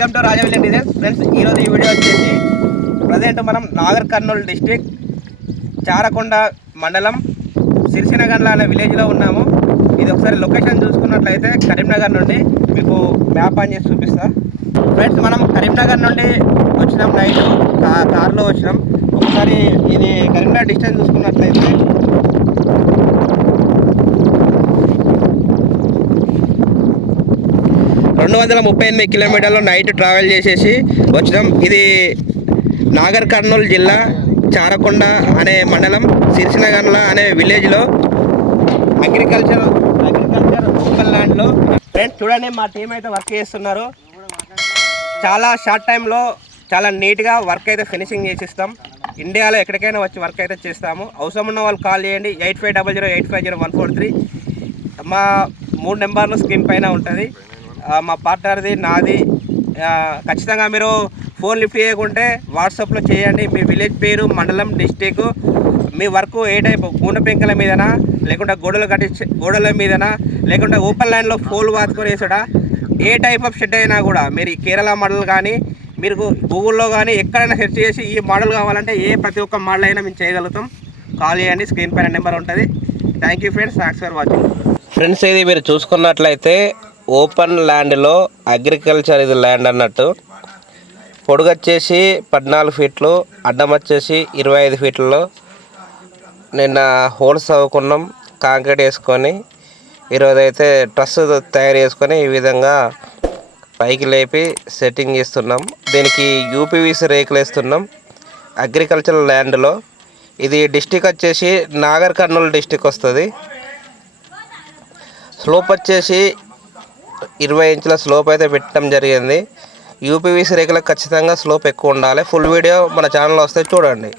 Welcome to Rajavalli Designs. Friends ఈరోజు ఈ video వచ్చేసి ప్రజెంట్ మనం నాగర్ కర్నూలు డిస్టిక్ చారకొండ మండలం సిరిసినగండ్ల అనే విలేజ్లో ఉన్నాము. ఇది ఒకసారి లొకేషన్ చూసుకున్నట్లయితే కరీంనగర్ నుండి మీకు మ్యాప్ ఆన్ చేసి చూపిస్తా. ఫ్రెండ్స్ మనం కరీంనగర్ నుండి వచ్చినాం నైట్ కార్లో వచ్చినాం. ఒకసారి ఇది కరీంనగర్ డిస్టెన్స్ చూసుకున్నట్లయితే రెండు వందల ముప్పై ఎనిమిది కిలోమీటర్లు నైట్ ట్రావెల్ చేసేసి వచ్చినాం. ఇది నాగర్ కర్నూలు జిల్లా చారకొండ అనే మండలం సిరిసినగర్ల అనే విలేజ్లో అగ్రికల్చర్ అగ్రికల్చర్ ఓపెన్ ల్యాండ్లో ఫ్రెండ్స్ చూడండి మా టీం అయితే వర్క్ చేస్తున్నారు. చాలా షార్ట్ టైంలో చాలా నీట్గా వర్క్ అయితే ఫినిషింగ్ చేసిస్తాం. ఇండియాలో ఎక్కడికైనా వచ్చి వర్క్ అయితే చేస్తాము. అవసరం ఉన్న వాళ్ళు కాల్ చేయండి. Eight five double zero eight five zero one four three మా మూడు నెంబర్లు స్క్రీన్ పైన ఉంటుంది. మా పార్ట్నర్ది నాది ఖచ్చితంగా మీరు ఫోన్ లిఫ్ట్ చేయకుంటే వాట్సాప్లో చేయండి. మీ విలేజ్ పేరు మండలం డిస్టిక్ మీ వర్క్ ఏ టైప్? కూన పెంకల మీదనా? లేకుంటే గోడలు కట్టించే గోడల మీదనా? లేకుంటే ఓపెన్ ల్యాండ్లో ఫోల్ వాతుకొని వేసాడా? ఏ టైప్ ఆఫ్ షెడ్ అయినా కూడా మీరు కేరళ మోడల్ కానీ మీరు గూగుల్లో కానీ ఎక్కడైనా సెర్చ్ చేసి ఈ మోడల్ కావాలంటే ఏ ప్రతి ఒక్క మోడల్ అయినా మేము చేయగలుగుతాం. కాల్ చేయండి స్క్రీన్ పైన నెంబర్ ఉంటుంది. Thank you friends thanks for watching. Friends ఇది మీరు చూసుకున్నట్లయితే ఓపెన్ ల్యాండ్లో అగ్రికల్చర్ ఇది ల్యాండ్ అన్నట్టు. పొడుగొచ్చేసి పద్నాలుగు ఫీట్లు అడ్డం వచ్చేసి ఇరవై ఐదు ఫీట్లలో నిన్న హోల్స్ చదువుకున్నాం కాంక్రీట్ వేసుకొని ఈరోజు అయితే ట్రస్ తయారు చేసుకొని ఈ విధంగా పైకి లేపి సెట్టింగ్ చేస్తున్నాం. దీనికి యూపీవీసీ రేకులు వేస్తున్నాం అగ్రికల్చర్ ల్యాండ్లో. ఇది డిస్టిక్ వచ్చేసి నాగర్ కర్నూలు డిస్టిక్ వస్తుంది. స్లోప్ వచ్చేసి ఇరవై ఇంచుల స్లోప్ అయితే పెట్టడం జరిగింది. యూపీవీసీ రేఖలకు ఖచ్చితంగా స్లోప్ ఎక్కువ ఉండాలి. ఫుల్ వీడియో మన ఛానల్లో వస్తే చూడండి.